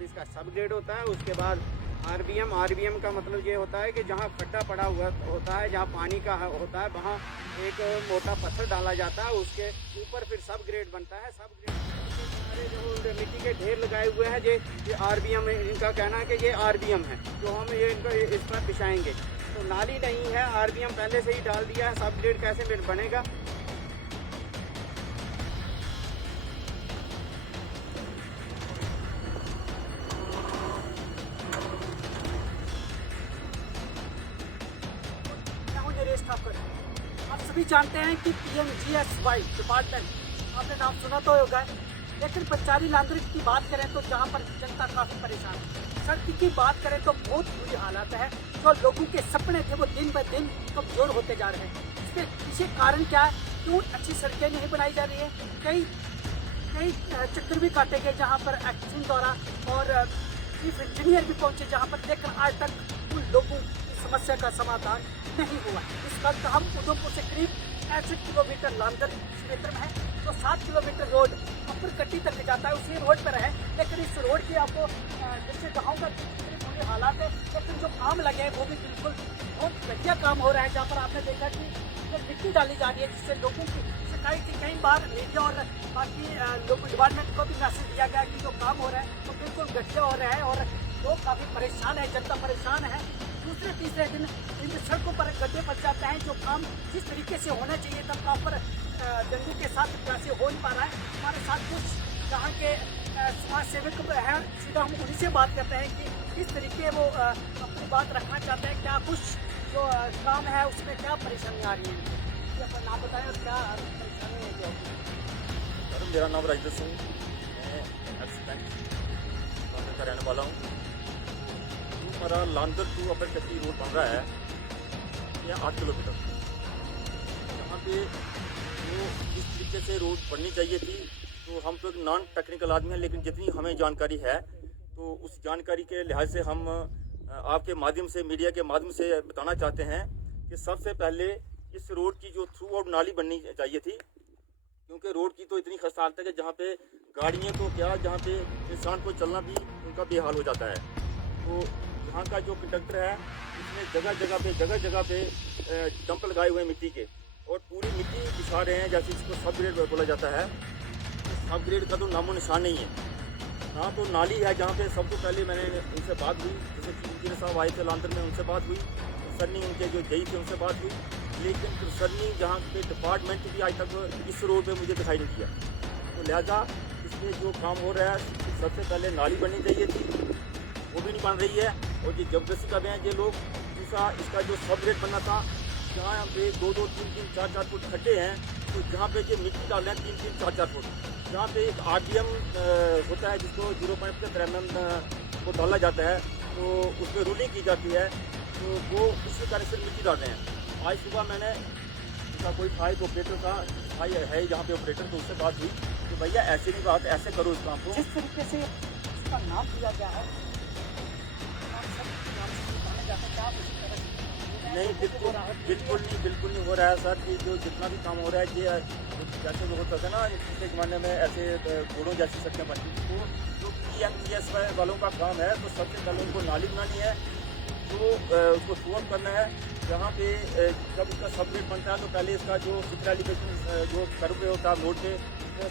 इसका सब ग्रेड होता है। उसके बाद आरबीएम का मतलब ये होता है कि जहाँ खड्डा पड़ा हुआ होता है, जहाँ पानी का होता है, वहाँ एक मोटा पत्थर डाला जाता है, उसके ऊपर फिर सब ग्रेड बनता है। सब ग्रेड जो मिट्टी के ढेर लगाए हुए हैं, ये आरबीएम, इनका कहना है कि ये आरबीएम है जो हम ये इनका इस पर बिछाएंगे। तो नाली नहीं है, आरबीएम पहले से ही डाल दिया है। सब ग्रेड कैसे बनेगा? आप सभी जानते हैं कि पीएमजीएसवाई डिपार्टमेंट, आपने नाम सुना तो होगा, लेकिन पंचारी लांदरी की बात करें तो जहां पर जनता काफ़ी परेशान है। सड़क की बात करें तो बहुत बुरी हालत है। जो लोगों के सपने थे वो दिन ब दिन कमज़ोर होते जा रहे हैं। इसके पीछे कारण क्या है? क्यों अच्छी सड़कें नहीं बनाई जा रही है? कई चक्कर भी काटे गए जहाँ पर एक्शन द्वारा और चीफ इंजीनियर भी पहुँचे जहाँ पर, लेकिन आज तक उन लोगों की समस्या का समाधान नहीं हुआ। इस वक्त हम उधमपुर से करीब 65 किलोमीटर लांदर क्षेत्र में है, तो 7 किलोमीटर रोड अपर कट्टी तक जाता है, उसी रोड पर है। लेकिन इस रोड की आपको जैसे दिखाऊंगा कितनी बुरी हालात है। लेकिन जो काम लगे हैं वो भी बिल्कुल बहुत घटिया काम हो रहा है। जहाँ पर आपने देखा कि मिट्टी डाली जा रही है, जिससे लोगों की शिकायत थी। कई बार मीडिया और बाकी लोकल डिपार्टमेंट को भी मैसेज दिया गया कि जो काम हो रहा है वो बिल्कुल घटिया हो रहा है और लोग काफ़ी परेशान है, जनता परेशान है। दूसरे तीसरे दिन इन सड़कों पर गड्ढे बच जाते हैं। जो काम जिस तरीके से होना चाहिए था प्रॉपर डेंगू के साथ वैसे हो नहीं पा रहा है। हमारे साथ कुछ यहाँ के समाज सेवक हैं, सीधा हम उन्हीं से बात करते हैं कि किस तरीके वो अपनी बात रखना चाहते हैं। क्या कुछ जो काम है उसमें क्या परेशानी आ रही है, ये अपना नाम बताएं और क्या परेशानी है। जो सर, मेरा नाम राजेंद्र सिंह, मैं एक्सीडेंट का रहने वाला हूँ। हमारा लांदर टू अपर कट्टी रोड बन रहा है, यह 8 किलोमीटर। यहाँ पे जो जिस तरीके से रोड बननी चाहिए थी, तो हम तो एक नॉन टेक्निकल आदमी हैं, लेकिन जितनी हमें जानकारी है तो उस जानकारी के लिहाज से हम आपके माध्यम से, मीडिया के माध्यम से बताना चाहते हैं कि सबसे पहले इस रोड की जो थ्रू आउट नाली बननी चाहिए थी, क्योंकि रोड की तो इतनी खस्ता हालत है कि जहाँ पे गाड़ियाँ तो क्या, जहाँ पे इंसान को चलना भी उनका बेहाल हो जाता है। तो यहाँ का जो कंडक्टर है उसने जगह जगह पे डंप लगाए हुए हैं मिट्टी के, और पूरी मिट्टी बिछा रहे हैं, जैसे इसको सब ग्रेड बोला जाता है। सब ग्रेड का तो नामो निशान नहीं है। ना तो नाली है जहाँ पे सबसे पहले मैंने उनसे बात हुई, जैसे चीफ इंजीनियर साहब आए थे लांदर में, उनसे बात हुई, कंसर्निंग उनके जो जई थे उनसे बात हुई, लेकिन कंसर्निंग जहाँ पे डिपार्टमेंट भी आज तक इस रोड पे मुझे दिखाई नहीं दिया। तो लिहाजा इसमें जो काम हो रहा है, सबसे पहले नाली बननी चाहिए थी, वो भी नहीं बन रही है। और ये जबरदस्ती कर रहे हैं ये लोग। दूसरा, इसका जो सब ग्रेड बनना था, जहाँ पे 2-2, 3-3, 4-4 फुट खड्डे हैं, तो जहाँ पे ये मिट्टी डाल रहे हैं 3-3, 4-4 फुट, जहाँ पे एक आरडीएम होता है जिसको 0.75 mm को डाला जाता है, तो उसमें रूलिंग की जाती है, तो वो इसी कारण से मिट्टी डाल रहे हैं। आज सुबह मैंने इसका कोई साइड ऑपरेटर का भाई है यहाँ पे ऑपरेटर, तो उससे बात हुई कि भैया ऐसे नहीं बात, ऐसे करो इस काम को। जिस तरीके से इसका नाम दिया गया है, नहीं, बिल्कुल नहीं हो रहा है सर। ये जो जितना भी काम हो रहा है, ये जैसे वो होता था ना पिछले ज़माने में, ऐसे घोड़ों जैसी सड़कें बनती थी, तो जो पीएमजीएस वालों का काम है, तो सबसे पहले उनको नाली बनानी है, तो उसको थ्रू करना है। जहाँ पे जब इसका सब ग्रेड बनता है, तो पहले इसका जो सिक्योरिटी जो कर्व पे होता है, मोड पे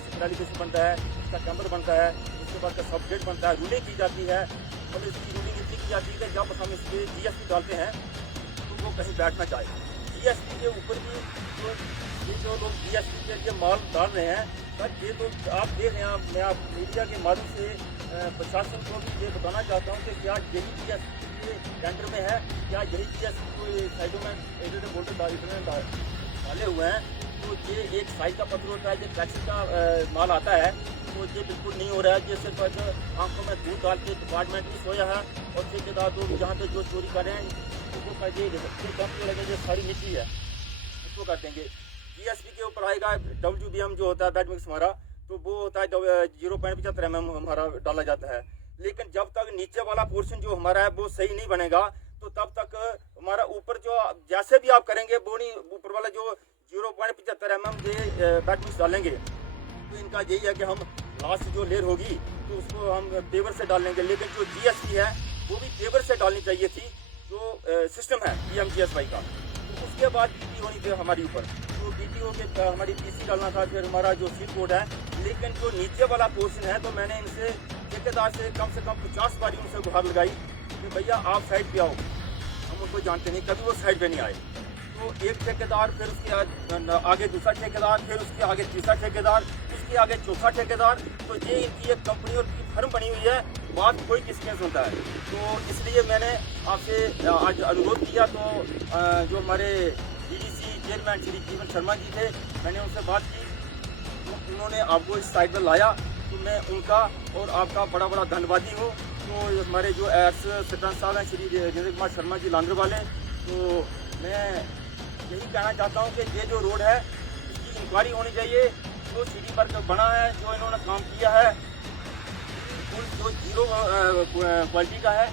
सिक्योरिटी बनता है, इसका कैमर बनता है, उसके बाद का सब ग्रेड बनता है, रूलिंग की जाती है। और इसकी रूलिंग इतनी की जाती है कि जब हम इस पर जीएसटी डालते हैं तो वो कहीं बैठना चाहिए। जीएसटी के ऊपर भी जो लोग जीएसटी के लिए माल डाल रहे हैं, सर ये तो आप देख रहे हैं। मैं आप मीडिया के माध्यम से प्रशासन को भी ये बताना चाहता हूँ कि क्या यही जीएसटी के टेंडर में है, क्या यही जीएसटी को साइडों में बोल्डर डाले हुए हैं, तो ये एक साइज का पत्थर होता है, ये प्लास्टिक का माल आता है, तो ये बिल्कुल नहीं हो रहा है। ये सिर्फ आंखों में दूध डाल के डिपार्टमेंट में सोया है और ठेकेदार लोग जहाँ पे जो चोरी कर रहे हैं उनको कंपनी लगे जो सारी मिट्टी है उसको कर देंगे। GSP के ऊपर आएगा WBM जो होता है बैड मिक्स हमारा, तो वो होता है 0.75 mm हमारा डाला जाता है। लेकिन जब तक नीचे वाला पोर्शन जो हमारा है वो सही नहीं बनेगा तो तब तक हमारा ऊपर जो जैसे भी आप करेंगे वो नहीं, ऊपर वाला जो 0.75 mm बैड मिक्स डालेंगे तो इनका यही है कि हम लास्ट जो लेयर होगी तो उसको हम पेवर से डालेंगे। लेकिन जो GSP है वो भी पेवर से डालनी चाहिए थी, जो सिस्टम है PMGSY का। तो उसके बाद BT होनी थी हमारी ऊपर, तो BT हो के हमारी PC डालना था, फिर हमारा जो सील कोड है। लेकिन जो नीचे वाला पोर्शन है तो मैंने इनसे ठेकेदार से कम 50 बारी उनसे गुहार लगाई कि भैया आप साइड पे आओ, हम उनको जानते नहीं, कभी वो साइड पे नहीं आए। तो एक ठेकेदार, फिर उसके आगे दूसरा ठेकेदार, फिर उसके आगे तीसरा ठेकेदार, उसके आगे चौथा ठेकेदार। तो ये इनकी एक कंपनी और फर्म बनी हुई है, बात कोई किसी ने सुनता है। तो इसलिए मैंने आपसे आज अनुरोध किया। तो जो हमारे DDC चेयरमैन श्री जीवन शर्मा जी थे, मैंने उनसे बात की, तो उन्होंने आपको इस साइड पर लाया। तो मैं उनका और आपका बड़ा बड़ा धन्यवादी हूँ। तो हमारे जो एक्स सरपंच साहब हैं श्री जितेंद्र कुमार शर्मा जी लांदर वाले, तो मैं यही कहना चाहता हूँ कि ये जो रोड है इसकी इंक्वायरी होनी चाहिए। जो सीढ़ी पर जो बना है, जो इन्होंने काम किया है, जो 0 क्वालिटी का है।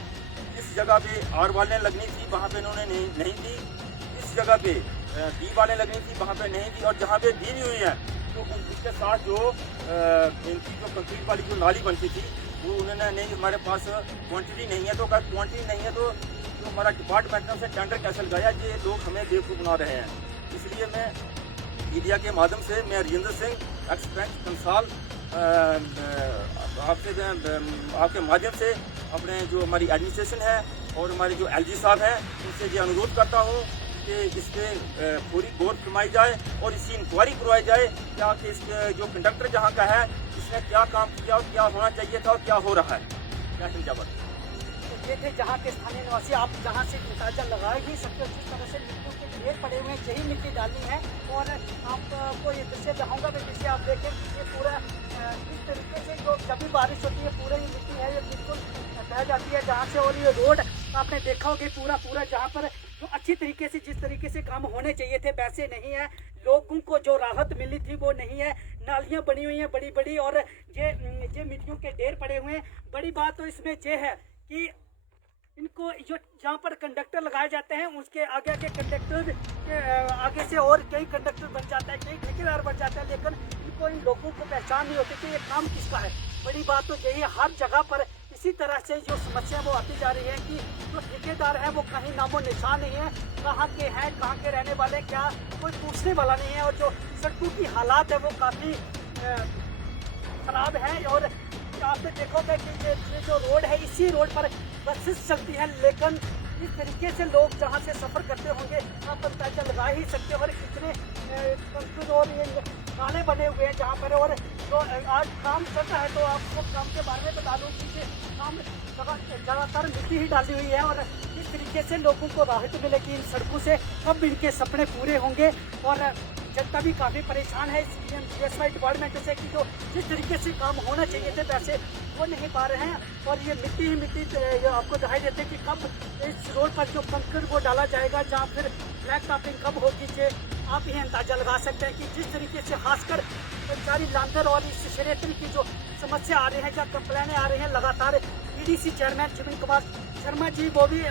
इस जगह पे R वाले लगनी थी, वहाँ पे इन्होंने नहीं दी। इस जगह पे D वाले लगनी थी, वहाँ पे नहीं दी। और जहाँ पे दी हुई है तो उसके साथ जो इनकी जो कंक्रीट वाली जो नाली बनती थी वो उन्होंने नहीं, हमारे पास क्वांटिटी नहीं है। तो अगर क्वांटिटी नहीं है तो हमारा डिपार्टमेंट ने उसे टेंडर कैसे लगाया, ये लोग हमें बेवकूफ़ बना रहे हैं। इसलिए मैं मीडिया के माध्यम से मैं राजेंद्र सिंह एक्स बैंक कंसाल आपके माध्यम से अपने जो हमारी एडमिनिस्ट्रेशन है और हमारे जो LG साहब हैं उनसे ये अनुरोध करता हूँ कि इस पर पूरी गौर फरमाई जाए और इसकी इंक्वायरी करवाई जाए क्या कि इसके जो कंडक्टर जहाँ का है इसने क्या काम किया और क्या होना चाहिए था और क्या हो रहा है। क्या हिंजाबाद ये थे जहाँ के स्थानीय निवासी। आप जहाँ से अंदाजा लगा ही सकते हो जिस तरह से मिट्टियों के ढेर पड़े हुए हैं, यही मिट्टी डालनी है। और आपको ये दृश्य दिखाऊंगा मैं, जिसे आप देखें ये पूरा इस तरीके से जो जब भी बारिश होती है पूरा ये मिट्टी है ये बिल्कुल बह जाती है जहाँ से। और ये रोड आपने देखा होगा पूरा जहाँ पर जो अच्छी तरीके से जिस तरीके से काम होने चाहिए थे वैसे नहीं है। लोगों को जो राहत मिली थी वो नहीं है। नालियाँ बनी हुई हैं बड़ी बड़ी और ये मिट्टियों के ढेर पड़े हुए हैं। बड़ी बात तो इसमें ये है कि इनको जो जहाँ पर कंडक्टर लगाए जाते हैं उसके आगे के कंडक्टर के आगे से और कई कंडक्टर बन जाता है, कई ठेकेदार बन जाते हैं, लेकिन इनको इन लोगों को पहचान नहीं होती कि ये काम किसका है। बड़ी बात तो यही है, हर जगह पर इसी तरह से जो समस्या वो आती जा रही है कि जो ठेकेदार है वो कहीं नामो निशान नहीं है, कहाँ के हैं, कहाँ के रहने वाले, क्या कोई पूछने वाला नहीं है। और जो सड़कों की हालात है वो काफ़ी खराब है। और आप देखोगे कि ये जो रोड है इसी रोड पर बसेस चलती हैं, लेकिन इस तरीके से लोग जहाँ से सफ़र करते होंगे आप अंदाजा लगा ही सकते हो। और कितने कंक्रीट और ये नाले बने हुए हैं जहाँ पर। और जो आज काम चल रहा है तो आपको काम के बारे में बता दूँ कि काम ज़्यादातर मिट्टी ही डाली हुई है। और इस तरीके से लोगों को राहत मिलेगी इन सड़कों से, कब इनके सपने पूरे होंगे। और जनता भी काफ़ी परेशान है इस PMGSY डिपार्टमेंट से कि जो जिस तरीके से काम होना चाहिए थे वैसे हो नहीं पा रहे हैं। और ये मिट्टी ही मिट्टी आपको दिखाई देते कि कब इस रोड पर जो कंकड़ वो डाला जाएगा, जहाँ फिर ब्लैक टॉपिंग कब होगी, ये आप ही अंदाजा लगा सकते हैं कि जिस तरीके से खासकर पंचारी लांदर और इस क्षेत्र की जो समस्या आ रही है, जहाँ कंप्लेनें आ रही हैं लगातार। DDC चेयरमैन जीवन कुमार शर्मा जी वो भी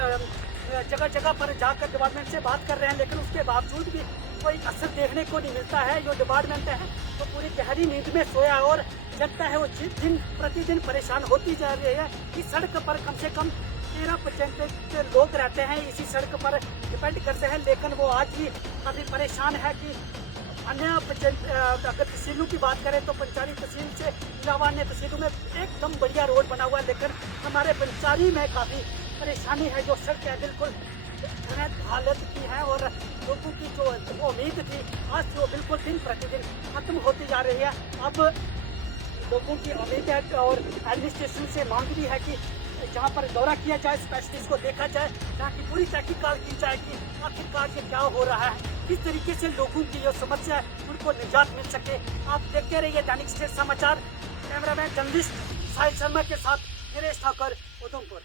जगह जगह पर जाकर डिपार्टमेंट से बात कर रहे हैं, लेकिन उसके बावजूद भी कोई असर देखने को नहीं मिलता है। जो डिपार्टमेंट है तो पूरी गहरी नींद में सोया और जनता है वो दिन प्रतिदिन परेशान होती जा रही है। इस सड़क पर कम से कम 13% लोग रहते हैं, इसी सड़क पर डिपेंड करते हैं, लेकिन वो आज भी काफ़ी परेशान है कि अन्य अगर तहसीलों की बात करें तो पंचारी तहसील से अलावा अन्य तहसीलों में एकदम बढ़िया रोड बना हुआ है, लेकिन हमारे पंचारी में काफ़ी परेशानी है। जो सड़क है बिल्कुल हालत की है और लोगों की जो उम्मीद थी आज वो बिल्कुल दिन प्रतिदिन खत्म होती जा रही है। अब लोगों की उम्मीद है और एडमिनिस्ट्रेशन से मांग भी है कि जहाँ पर दौरा किया जाए, स्पेशलिस्ट को देखा जाए, जहाँ की पूरी तहकीकात की जाए कि आखिरकार ये क्या हो रहा है, किस तरीके से लोगों की जो समस्या है उनको निजात मिल सके। आप देखते रहिए दैनिक स्टेट समाचार। कैमरामैन जर्नलिस्ट साहिल शर्मा के साथ नरेश ठाकुर, उधमपुर।